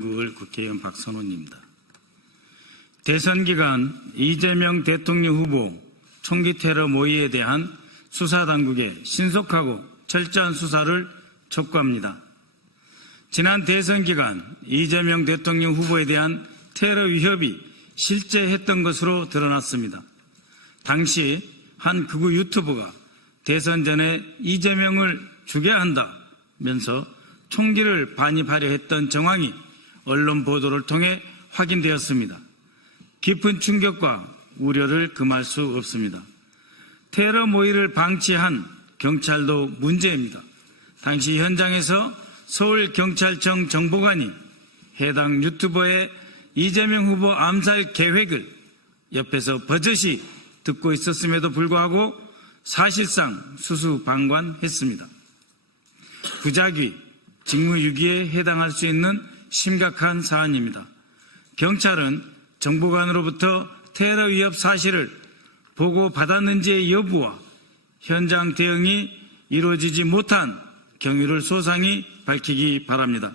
국회의원 박선원입니다. 대선 기간 이재명 대통령 후보 총기 테러 모의에 대한 수사당국의 신속하고 철저한 수사를 촉구합니다. 지난 대선 기간 이재명 대통령 후보에 대한 테러 위협이 실제했던 것으로 드러났습니다. 당시 한 극우 유튜버가 대선 전에 이재명을 죽여야 한다면서 총기를 반입하려 했던 정황이 언론 보도를 통해 확인되었습니다. 깊은 충격과 우려를 금할 수 없습니다. 테러 모의를 방치한 경찰도 문제입니다. 당시 현장에서 서울경찰청 정보관이 해당 유튜버의 이재명 후보 암살 계획을 옆에서 버젓이 듣고 있었음에도 불구하고 사실상 수수방관했습니다. 부작위, 직무유기에 해당할 수 있는 심각한 사안입니다. 경찰은 정보관으로부터 테러 위협 사실을 보고받았는지의 여부와 현장 대응이 이루어지지 못한 경위를 소상히 밝히기 바랍니다.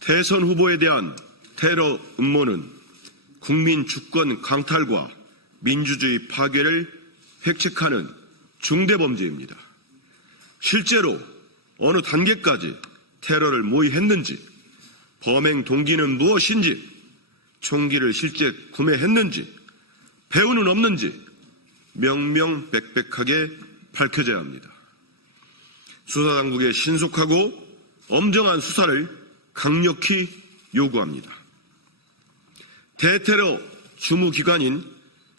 대선 후보에 대한 테러 음모는 국민 주권 강탈과 민주주의 파괴를 획책하는 중대범죄입니다. 실제로 어느 단계까지 테러를 모의했는지, 범행 동기는 무엇인지, 총기를 실제 구매했는지, 배후는 없는지 명명백백하게 밝혀져야 합니다. 수사당국의 신속하고 엄정한 수사를 강력히 요구합니다. 대테러 주무기관인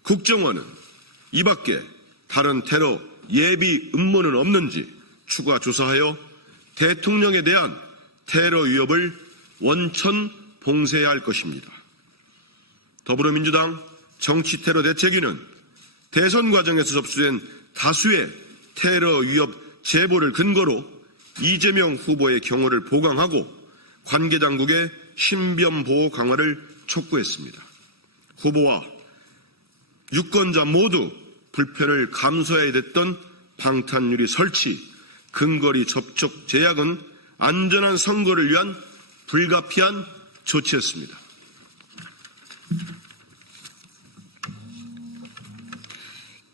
국정원은 이 밖에 다른 테러 예비 음모는 없는지 추가 조사하여 대통령에 대한 테러 위협을 원천 봉쇄해야 할 것입니다. 더불어민주당 정치테러 대책위는 대선 과정에서 접수된 다수의 테러 위협 제보를 근거로 이재명 후보의 경호를 보강하고 관계당국의 신변 보호 강화를 촉구했습니다. 후보와 유권자 모두 불편을 감수해야 됐던 방탄유리 설치, 근거리 접촉 제약은 안전한 선거를 위한 불가피한 조치였습니다.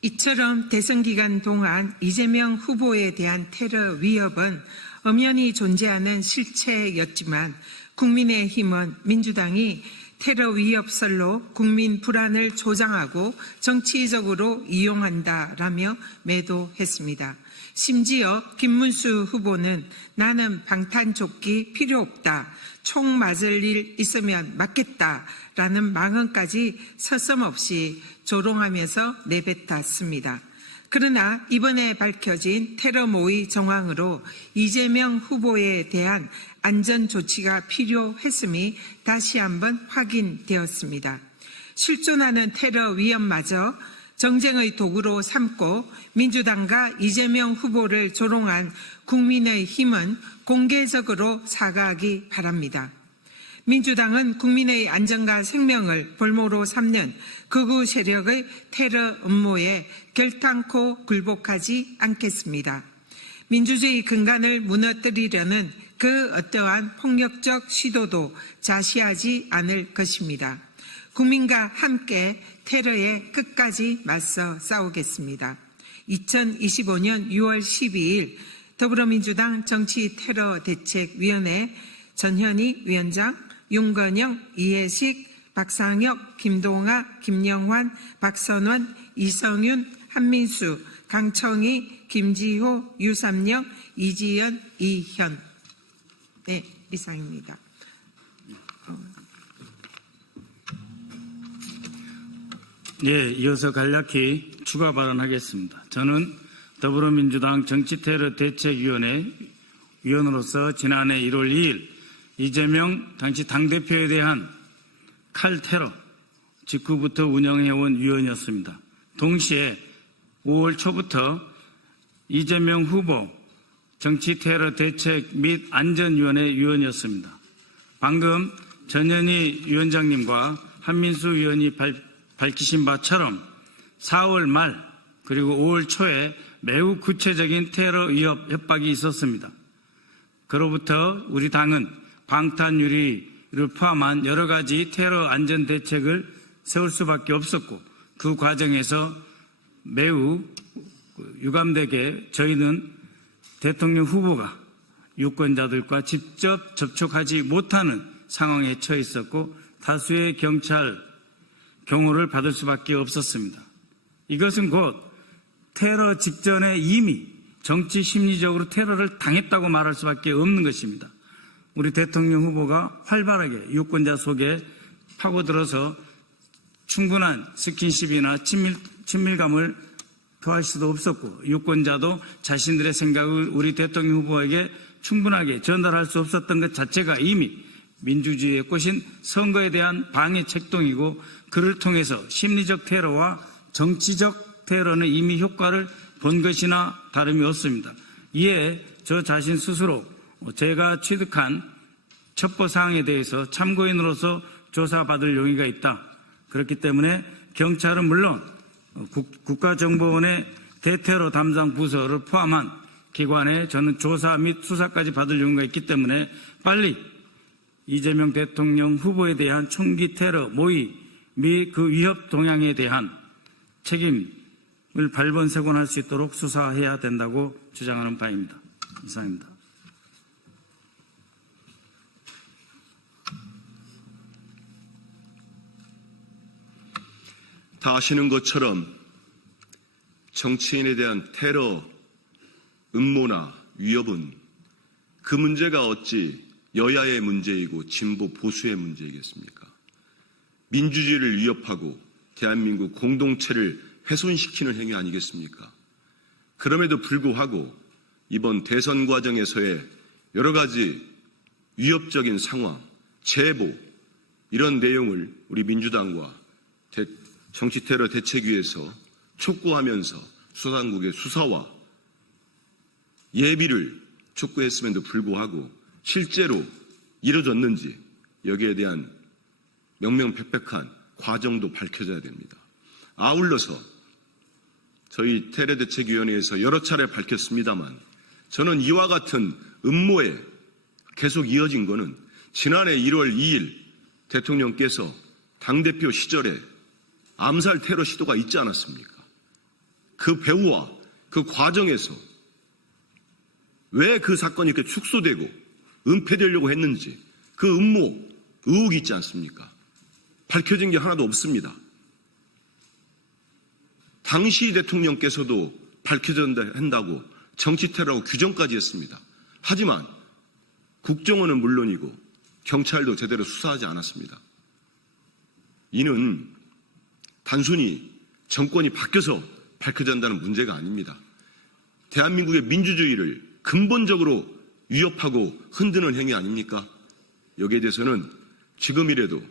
이처럼 대선 기간 동안 이재명 후보에 대한 테러 위협은 엄연히 존재하는 실체였지만 국민의힘은 민주당이 테러 위협설로 국민 불안을 조장하고 정치적으로 이용한다라며 매도했습니다. 심지어 김문수 후보는 나는 방탄조끼 필요 없다, 총 맞을 일 있으면 맞겠다라는 망언까지 서슴없이 조롱하면서 내뱉었습니다. 그러나 이번에 밝혀진 테러 모의 정황으로 이재명 후보에 대한 안전 조치가 필요했음이 다시 한번 확인되었습니다. 실존하는 테러 위협마저 정쟁의 도구로 삼고 민주당과 이재명 후보를 조롱한 국민의힘은 공개적으로 사과하기 바랍니다. 민주당은 국민의 안전과 생명을 볼모로 삼는 극우 세력의 테러 음모에 결단코 굴복하지 않겠습니다. 민주주의 근간을 무너뜨리려는 그 어떠한 폭력적 시도도 자시하지 않을 것입니다. 국민과 함께 테러에 끝까지 맞서 싸우겠습니다. 2025년 6월 12일 더불어민주당 정치테러대책위원회 전현희 위원장, 윤건영, 이해식, 박상혁, 김동아, 김영환, 박선원, 이성윤, 한민수, 강청희, 김지호, 유삼영, 이지연, 이현. 네, 이상입니다. 네, 이어서 간략히 추가 발언하겠습니다. 저는 더불어민주당 정치테러대책위원회 위원으로서 지난해 1월 2일 이재명 당시 당대표에 대한 칼테러 직후부터 운영해온 위원이었습니다. 동시에 5월 초부터 이재명 후보 정치테러 대책 및 안전위원회 위원이었습니다. 방금 전현희 위원장님과 한민수 위원이 밝히신 바처럼 4월 말 그리고 5월 초에 매우 구체적인 테러 위협 협박이 있었습니다. 그로부터 우리 당은 방탄유리를 포함한 여러 가지 테러 안전 대책을 세울 수밖에 없었고, 그 과정에서 매우 유감되게 저희는 대통령 후보가 유권자들과 직접 접촉하지 못하는 상황에 처해 있었고, 다수의 경찰 경호를 받을 수밖에 없었습니다. 이것은 곧 테러 직전에 이미 정치 심리적으로 테러를 당했다고 말할 수밖에 없는 것입니다. 우리 대통령 후보가 활발하게 유권자 속에 파고들어서 충분한 스킨십이나 친밀감을 표할 수도 없었고, 유권자도 자신들의 생각을 우리 대통령 후보에게 충분하게 전달할 수 없었던 것 자체가 이미 민주주의의 꽃인 선거에 대한 방해 책동이고, 그를 통해서 심리적 테러와 정치적 테러는 이미 효과를 본 것이나 다름이 없습니다. 이에 저 자신 스스로 제가 취득한 첩보사항에 대해서 참고인으로서 조사받을 용의가 있다. 그렇기 때문에 경찰은 물론 국가정보원의 대테러 담당 부서를 포함한 기관에 저는 조사 및 수사까지 받을 용의가 있기 때문에 빨리 이재명 대통령 후보에 대한 총기 테러 모의 및 그 위협 동향에 대한 책임을 발본색원할 수 있도록 수사해야 된다고 주장하는 바입니다. 이상입니다. 다 아시는 것처럼 정치인에 대한 테러, 음모나 위협은 그 문제가 어찌 여야의 문제이고 진보 보수의 문제이겠습니까? 민주주의를 위협하고 대한민국 공동체를 훼손시키는 행위 아니겠습니까? 그럼에도 불구하고 이번 대선 과정에서의 여러 가지 위협적인 상황, 제보, 이런 내용을 우리 민주당과 정치테러 대책위에서 촉구하면서 수사당국의 수사와 예비를 촉구했음에도 불구하고 실제로 이뤄졌는지 여기에 대한 명명백백한 과정도 밝혀져야 됩니다. 아울러서 저희 테러대책위원회에서 여러 차례 밝혔습니다만, 저는 이와 같은 음모에 계속 이어진 것은 지난해 1월 2일 대통령께서 당대표 시절에 암살 테러 시도가 있지 않았습니까? 그 배후와 그 과정에서 왜 그 사건이 이렇게 축소되고 은폐되려고 했는지 그 음모, 의혹이 있지 않습니까? 밝혀진 게 하나도 없습니다. 당시 대통령께서도 밝혀져야 한다고 정치테러라고 규정까지 했습니다. 하지만 국정원은 물론이고 경찰도 제대로 수사하지 않았습니다. 이는 단순히 정권이 바뀌어서 밝혀진다는 문제가 아닙니다. 대한민국의 민주주의를 근본적으로 위협하고 흔드는 행위 아닙니까? 여기에 대해서는 지금이라도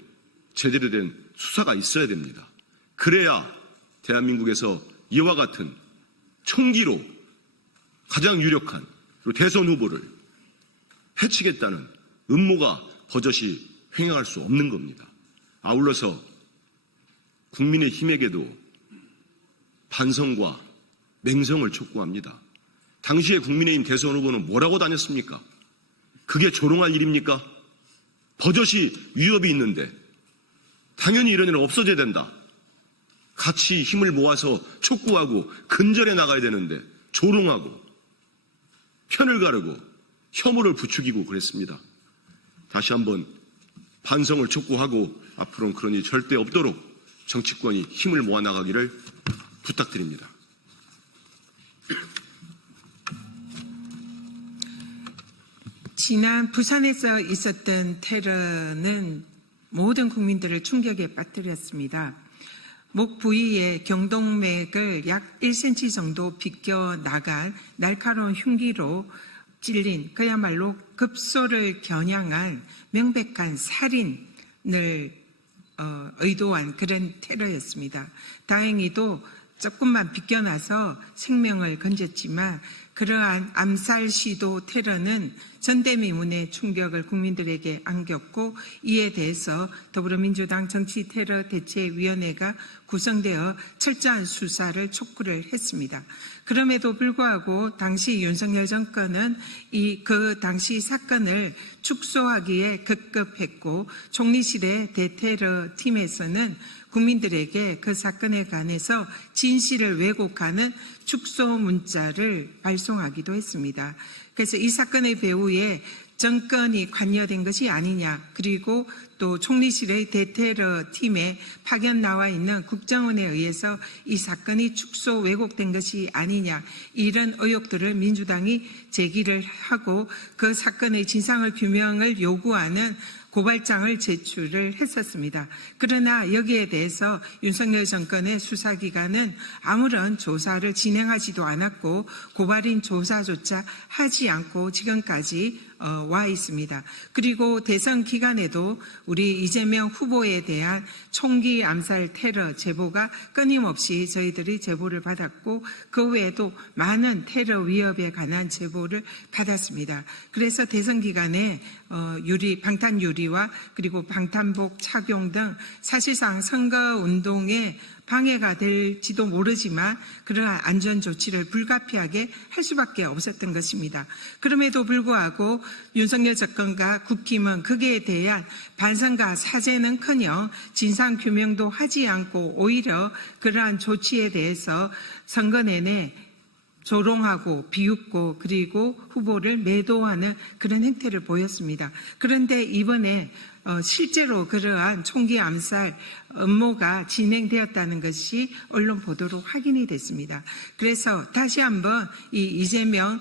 제대로 된 수사가 있어야 됩니다. 그래야 대한민국에서 이와 같은 총기로 가장 유력한 대선 후보를 해치겠다는 음모가 버젓이 횡행할 수 없는 겁니다. 아울러서 국민의힘에게도 반성과 맹성을 촉구합니다. 당시에 국민의힘 대선 후보는 뭐라고 다녔습니까? 그게 조롱할 일입니까? 버젓이 위협이 있는데 당연히 이런 일은 없어져야 된다. 같이 힘을 모아서 촉구하고 근절해 나가야 되는데 조롱하고 편을 가르고 혐오를 부추기고 그랬습니다. 다시 한번 반성을 촉구하고 앞으로는 그런 일이 절대 없도록 정치권이 힘을 모아 나가기를 부탁드립니다. 지난 부산에서 있었던 테러는 모든 국민들을 충격에 빠뜨렸습니다. 목 부위에 경동맥을 약 1cm 정도 비껴나간 날카로운 흉기로 찔린 그야말로 급소를 겨냥한 명백한 살인을 의도한 그런 테러였습니다. 다행히도 조금만 비껴나서 생명을 건졌지만 그러한 암살 시도 테러는 전대미문의 충격을 국민들에게 안겼고 이에 대해서 더불어민주당 정치테러대책위원회가 구성되어 철저한 수사를 촉구를 했습니다. 그럼에도 불구하고 당시 윤석열 정권은 그 당시 사건을 축소하기에 급급했고 총리실의 대테러 팀에서는 국민들에게 그 사건에 관해서 진실을 왜곡하는 축소 문자를 발송하기도 했습니다. 그래서 이 사건의 배후에 정권이 관여된 것이 아니냐, 그리고 또 총리실의 대테러 팀에 파견 나와 있는 국정원에 의해서 이 사건이 축소 왜곡된 것이 아니냐, 이런 의혹들을 민주당이 제기를 하고 그 사건의 진상을 규명을 요구하는 고발장을 제출을 했었습니다. 그러나 여기에 대해서 윤석열 정권의 수사기관은 아무런 조사를 진행하지도 않았고 고발인 조사조차 하지 않고 지금까지 와 있습니다. 그리고 대선 기간에도 우리 이재명 후보에 대한 총기 암살 테러 제보가 끊임없이 저희들이 제보를 받았고 그 외에도 많은 테러 위협에 관한 제보를 받았습니다. 그래서 대선 기간에 방탄 유리와 그리고 방탄복 착용 등 사실상 선거운동에 방해가 될지도 모르지만 그러한 안전 조치를 불가피하게 할 수밖에 없었던 것입니다. 그럼에도 불구하고 윤석열 정권과 국힘은 거기에 대한 반성과 사죄는커녕 진상규명도 하지 않고 오히려 그러한 조치에 대해서 선거 내내 조롱하고 비웃고 그리고 후보를 매도하는 그런 행태를 보였습니다. 그런데 이번에 실제로 그러한 총기 암살 음모가 진행되었다는 것이 언론 보도로 확인이 됐습니다. 그래서 다시 한번 이 이재명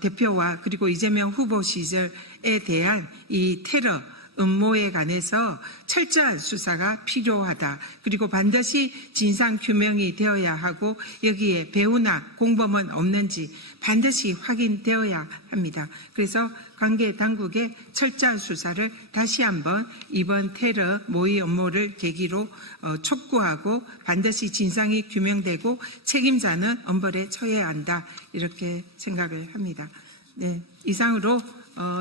대표와 그리고 이재명 후보 시절에 대한 이 테러 음모에 관해서 철저한 수사가 필요하다. 그리고 반드시 진상규명이 되어야 하고 여기에 배후나 공범은 없는지 반드시 확인되어야 합니다. 그래서 관계 당국의 철저한 수사를 다시 한번 이번 테러 모의 음모를 계기로 촉구하고 반드시 진상이 규명되고 책임자는 엄벌에 처해야 한다. 이렇게 생각을 합니다. 네, 이상으로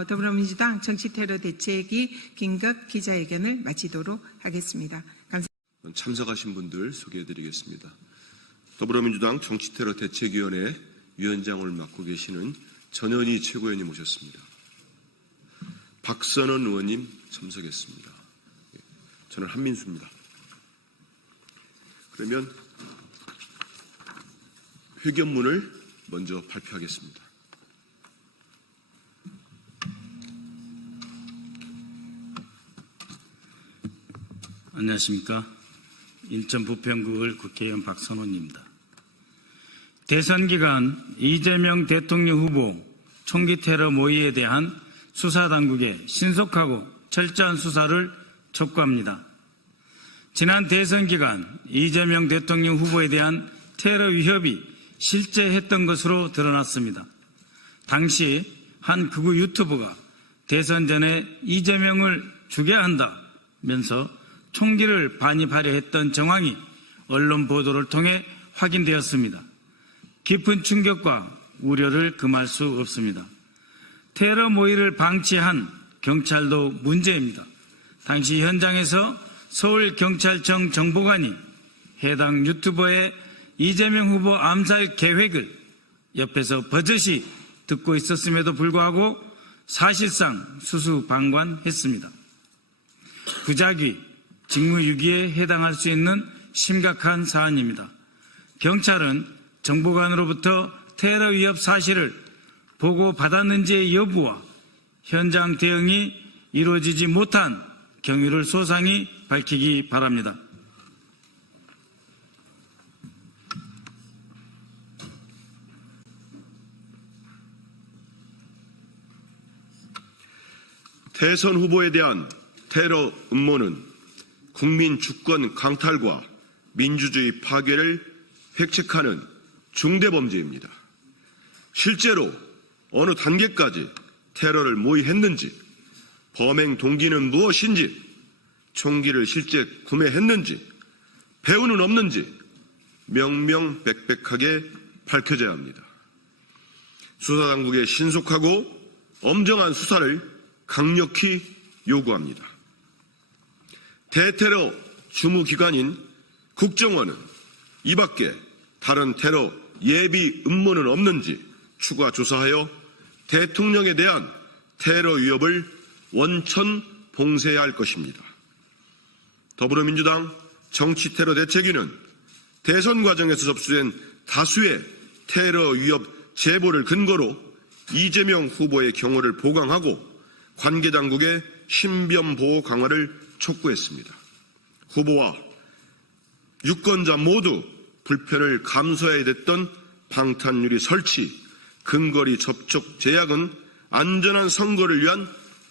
더불어민주당 정치테러대책위 긴급 기자회견을 마치도록 하겠습니다. 감사합니다. 참석하신 분들 소개해드리겠습니다. 더불어민주당 정치테러대책위원회 위원장을 맡고 계시는 전현희 최고위원님 모셨습니다. 박선원 의원님 참석했습니다. 저는 한민수입니다. 그러면 회견문을 먼저 발표하겠습니다. 안녕하십니까. 인천 부평구을 국회의원 박선원입니다. 대선 기간 이재명 대통령 후보 총기 테러 모의에 대한 수사당국의 신속하고 철저한 수사를 촉구합니다. 지난 대선 기간 이재명 대통령 후보에 대한 테러 위협이 실제했던 것으로 드러났습니다. 당시 한 극우 유튜버가 대선 전에 이재명을 죽여야 한다면서 총기를 반입하려 했던 정황이 언론 보도를 통해 확인되었습니다. 깊은 충격과 우려를 금할 수 없습니다. 테러 모의를 방치한 경찰도 문제입니다. 당시 현장에서 서울경찰청 정보관이 해당 유튜버의 이재명 후보 암살 계획을 옆에서 버젓이 듣고 있었음에도 불구하고 사실상 수수방관했습니다. 부작위, 직무유기에 해당할 수 있는 심각한 사안입니다. 경찰은 정보관으로부터 테러 위협 사실을 보고받았는지의 여부와 현장 대응이 이루어지지 못한 경위를 소상히 밝히기 바랍니다. 대선 후보에 대한 테러 음모는 국민 주권 강탈과 민주주의 파괴를 획책하는 중대범죄입니다. 실제로 어느 단계까지 테러를 모의했는지, 범행 동기는 무엇인지, 총기를 실제 구매했는지, 배후는 없는지 명명백백하게 밝혀져야 합니다. 수사당국의 신속하고 엄정한 수사를 강력히 요구합니다. 대테러 주무기관인 국정원은 이 밖에 다른 테러 예비 음모는 없는지 추가 조사하여 대통령에 대한 테러 위협을 원천 봉쇄해야 할 것입니다. 더불어민주당 정치테러 대책위는 대선 과정에서 접수된 다수의 테러 위협 제보를 근거로 이재명 후보의 경호를 보강하고 관계당국의 신변 보호 강화를 촉구했습니다. 후보와 유권자 모두 불편을 감수해야 됐던 방탄유리 설치, 근거리 접촉 제약은 안전한 선거를 위한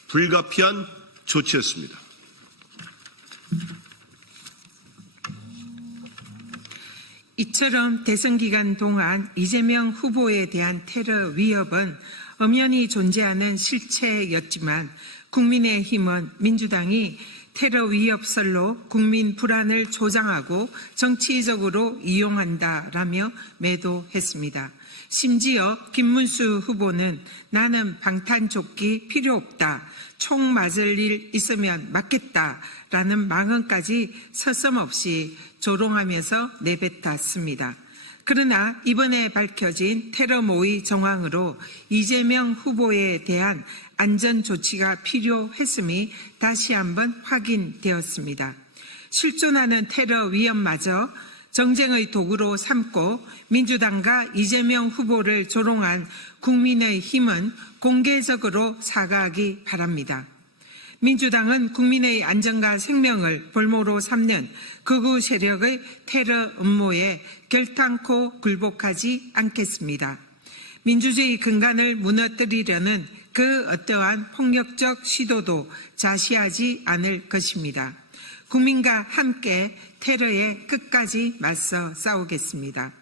불가피한 조치였습니다. 이처럼 대선 기간 동안 이재명 후보에 대한 테러 위협은 엄연히 존재하는 실체였지만 국민의힘은 민주당이 테러 위협설로 국민 불안을 조장하고 정치적으로 이용한다라며 매도했습니다. 심지어 김문수 후보는 나는 방탄조끼 필요 없다. 총 맞을 일 있으면 맞겠다라는 망언까지 서슴없이 조롱하면서 내뱉었습니다. 그러나 이번에 밝혀진 테러 모의 정황으로 이재명 후보에 대한 안전 조치가 필요했음이 다시 한번 확인되었습니다. 실존하는 테러 위험마저 정쟁의 도구로 삼고 민주당과 이재명 후보를 조롱한 국민의힘은 공개적으로 사과하기 바랍니다. 민주당은 국민의 안전과 생명을 볼모로 삼는 극우 세력의 테러 음모에 결탄코 굴복하지 않겠습니다. 민주주의 근간을 무너뜨리려는 그 어떠한 폭력적 시도도 자시하지 않을 것입니다. 국민과 함께 테러에 끝까지 맞서 싸우겠습니다.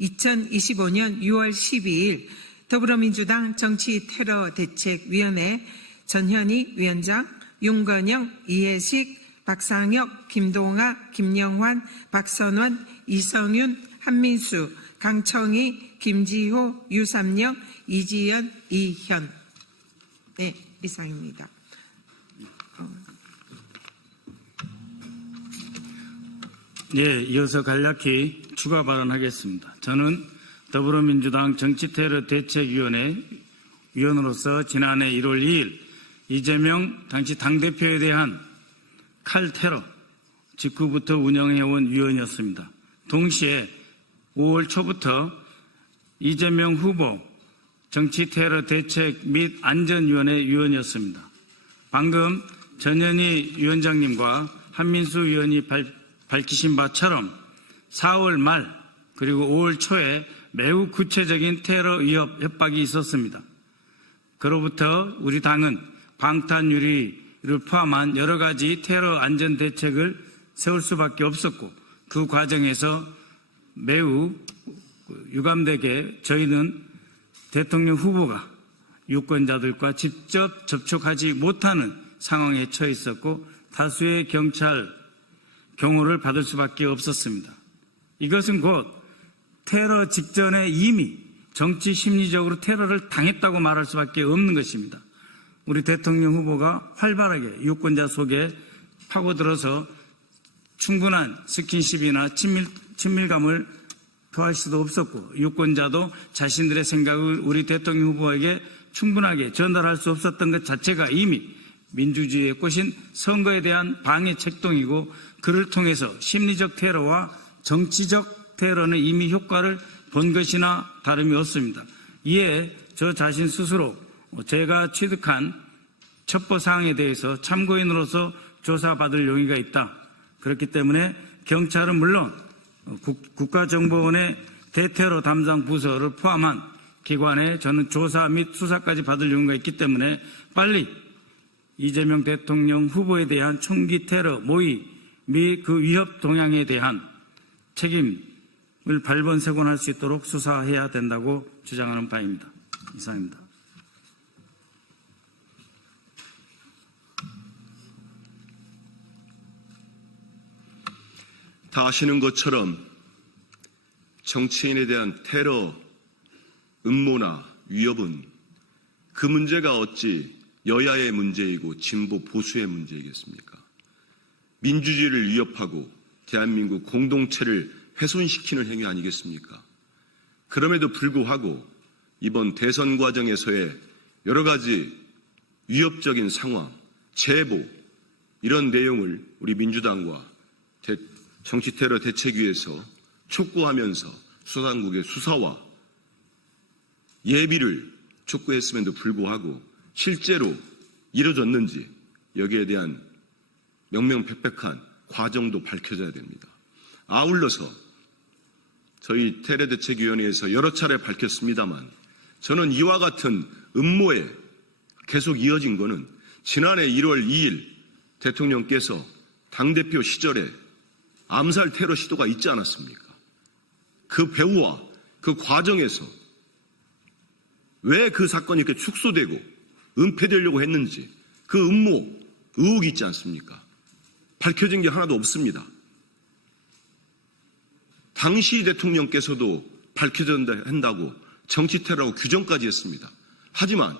2025년 6월 12일 더불어민주당 정치테러대책위원회 전현희 위원장, 윤건영, 이해식, 박상혁, 김동아, 김영환, 박선원, 이성윤, 한민수, 강청희, 김지호, 유삼영, 이지연, 이현. 네, 이상입니다. 네, 이어서 간략히 추가 발언하겠습니다. 저는 더불어민주당 정치테러대책위원회 위원으로서 지난해 1월 2일 이재명 당시 당대표에 대한 칼테러 직후부터 운영해온 위원이었습니다. 동시에 5월 초부터 이재명 후보 정치테러 대책 및 안전위원회 위원이었습니다. 방금 전현희 위원장님과 한민수 위원이 밝히신 바처럼 4월 말 그리고 5월 초에 매우 구체적인 테러 위협 협박이 있었습니다. 그로부터 우리 당은 방탄유리를 포함한 여러 가지 테러 안전 대책을 세울 수밖에 없었고 그 과정에서 매우 유감되게 저희는 대통령 후보가 유권자들과 직접 접촉하지 못하는 상황에 처해 있었고 다수의 경찰 경호를 받을 수밖에 없었습니다. 이것은 곧 테러 직전에 이미 정치 심리적으로 테러를 당했다고 말할 수밖에 없는 것입니다. 우리 대통령 후보가 활발하게 유권자 속에 파고들어서 충분한 스킨십이나 친밀감을 표할 수도 없었고 유권자도 자신들의 생각을 우리 대통령 후보에게 충분하게 전달할 수 없었던 것 자체가 이미 민주주의의 꽃인 선거에 대한 방해 책동이고 그를 통해서 심리적 테러와 정치적 테러는 이미 효과를 본 것이나 다름이 없습니다. 이에 저 자신 스스로 제가 취득한 첩보사항에 대해서 참고인으로서 조사받을 용의가 있다. 그렇기 때문에 경찰은 물론 국가정보원의 대테러 담당 부서를 포함한 기관에 저는 조사 및 수사까지 받을 용의가 있기 때문에 빨리 이재명 대통령 후보에 대한 총기 테러 모의 및 그 위협 동향에 대한 책임을 발본색원할 수 있도록 수사해야 된다고 주장하는 바입니다. 이상입니다. 다 아시는 것처럼 정치인에 대한 테러, 음모나 위협은 그 문제가 어찌 여야의 문제이고 진보 보수의 문제이겠습니까? 민주주의를 위협하고 대한민국 공동체를 훼손시키는 행위 아니겠습니까? 그럼에도 불구하고 이번 대선 과정에서의 여러 가지 위협적인 상황, 제보, 이런 내용을 우리 민주당과 정치테러 대책위에서 촉구하면서 수사당국의 수사와 예비를 촉구했음에도 불구하고 실제로 이뤄졌는지 여기에 대한 명명백백한 과정도 밝혀져야 됩니다. 아울러서 저희 테러대책위원회에서 여러 차례 밝혔습니다만 저는 이와 같은 음모에 계속 이어진 것은 지난해 1월 2일 대통령께서 당대표 시절에 암살 테러 시도가 있지 않았습니까? 그 배후와 그 과정에서 왜 그 사건이 이렇게 축소되고 은폐되려고 했는지 그 음모, 의혹이 있지 않습니까? 밝혀진 게 하나도 없습니다. 당시 대통령께서도 밝혀진다 한다고 정치테러라고 규정까지 했습니다. 하지만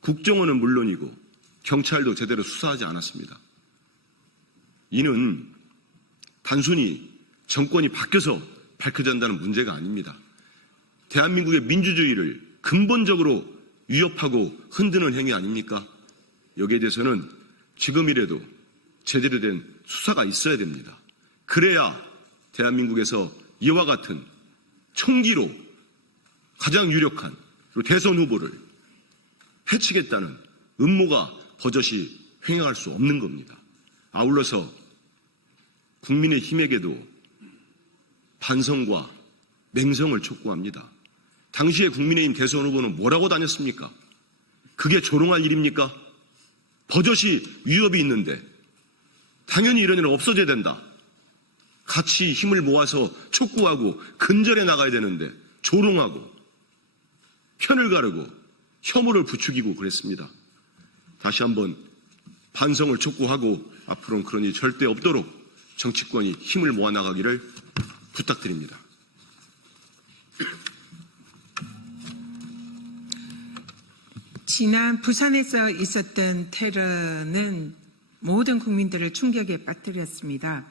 국정원은 물론이고 경찰도 제대로 수사하지 않았습니다. 이는 단순히 정권이 바뀌어서 밝혀진다는 문제가 아닙니다. 대한민국의 민주주의를 근본적으로 위협하고 흔드는 행위 아닙니까? 여기에 대해서는 지금이라도 제대로 된 수사가 있어야 됩니다. 그래야 대한민국에서 이와 같은 총기로 가장 유력한 대선 후보를 해치겠다는 음모가 버젓이 횡행할 수 없는 겁니다. 아울러서 국민의힘에게도 반성과 맹성을 촉구합니다. 당시에 국민의힘 대선 후보는 뭐라고 다녔습니까? 그게 조롱할 일입니까? 버젓이 위협이 있는데 당연히 이런 일은 없어져야 된다. 같이 힘을 모아서 촉구하고 근절해 나가야 되는데 조롱하고 편을 가르고 혐오를 부추기고 그랬습니다. 다시 한번 반성을 촉구하고 앞으로는 그런 일이 절대 없도록 정치권이 힘을 모아 나가기를 부탁드립니다. 지난 부산에서 있었던 테러는 모든 국민들을 충격에 빠뜨렸습니다.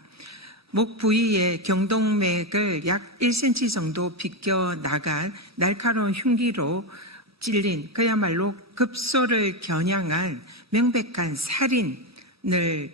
목 부위의 경동맥을 약 1cm 정도 비껴나간 날카로운 흉기로 찔린 그야말로 급소를 겨냥한 명백한 살인을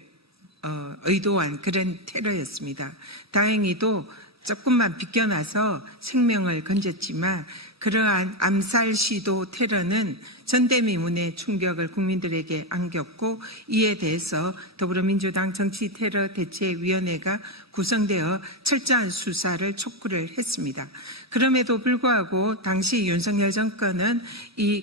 의도한 그런 테러였습니다. 다행히도 조금만 비껴나서 생명을 건졌지만 그러한 암살 시도 테러는 전대미문의 충격을 국민들에게 안겼고 이에 대해서 더불어민주당 정치테러 대책위원회가 구성되어 철저한 수사를 촉구를 했습니다. 그럼에도 불구하고 당시 윤석열 정권은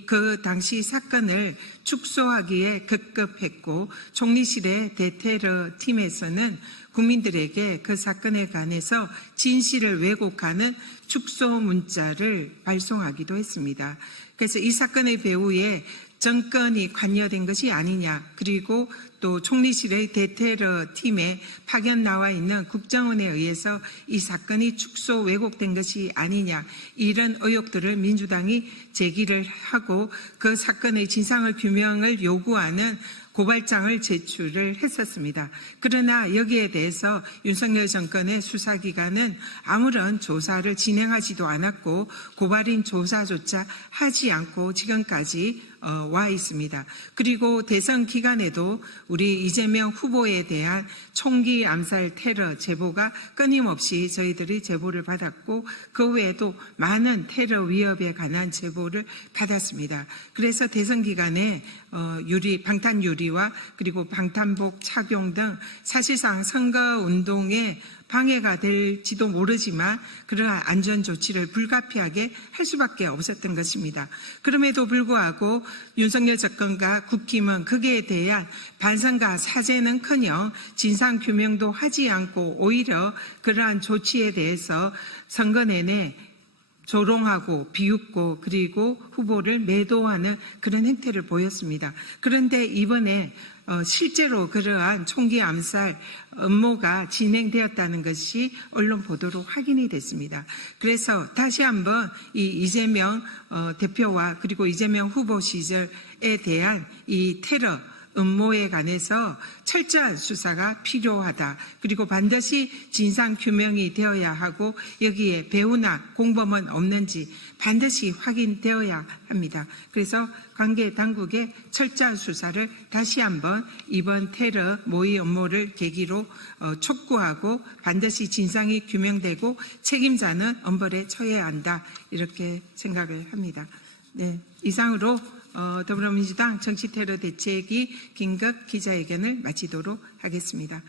그 당시 사건을 축소하기에 급급했고 총리실의 대테러 팀에서는 국민들에게 그 사건에 관해서 진실을 왜곡하는 축소 문자를 발송하기도 했습니다. 그래서 이 사건의 배후에 정권이 관여된 것이 아니냐, 그리고 또 총리실의 대테러 팀에 파견 나와 있는 국정원에 의해서 이 사건이 축소 왜곡된 것이 아니냐, 이런 의혹들을 민주당이 제기를 하고 그 사건의 진상을 규명을 요구하는 고발장을 제출을 했었습니다. 그러나 여기에 대해서 윤석열 정권의 수사기관은 아무런 조사를 진행하지도 않았고 고발인 조사조차 하지 않고 지금까지 와 있습니다. 그리고 대선 기간에도 우리 이재명 후보에 대한 총기 암살 테러 제보가 끊임없이 저희들이 제보를 받았고 그 외에도 많은 테러 위협에 관한 제보를 받았습니다. 그래서 대선 기간에 방탄 유리와 그리고 방탄복 착용 등 사실상 선거운동에 방해가 될지도 모르지만 그러한 안전조치를 불가피하게 할 수밖에 없었던 것입니다. 그럼에도 불구하고 윤석열 정권과 국힘은 거기에 대한 반성과 사죄는커녕 진상규명도 하지 않고 오히려 그러한 조치에 대해서 선거 내내 조롱하고 비웃고 그리고 후보를 매도하는 그런 행태를 보였습니다. 그런데 이번에 실제로 그러한 총기 암살 음모가 진행되었다는 것이 언론 보도로 확인이 됐습니다. 그래서 다시 한번 이 이재명 대표와 그리고 이재명 후보 시절에 대한 이 테러 음모에 관해서 철저한 수사가 필요하다. 그리고 반드시 진상 규명이 되어야 하고 여기에 배후나 공범은 없는지 반드시 확인되어야 합니다. 그래서 관계 당국의 철저한 수사를 다시 한번 이번 테러 모의 음모를 계기로 촉구하고 반드시 진상이 규명되고 책임자는 엄벌에 처해야 한다. 이렇게 생각을 합니다. 네, 이상으로 더불어민주당 정치테러 대책위 긴급 기자회견을 마치도록 하겠습니다.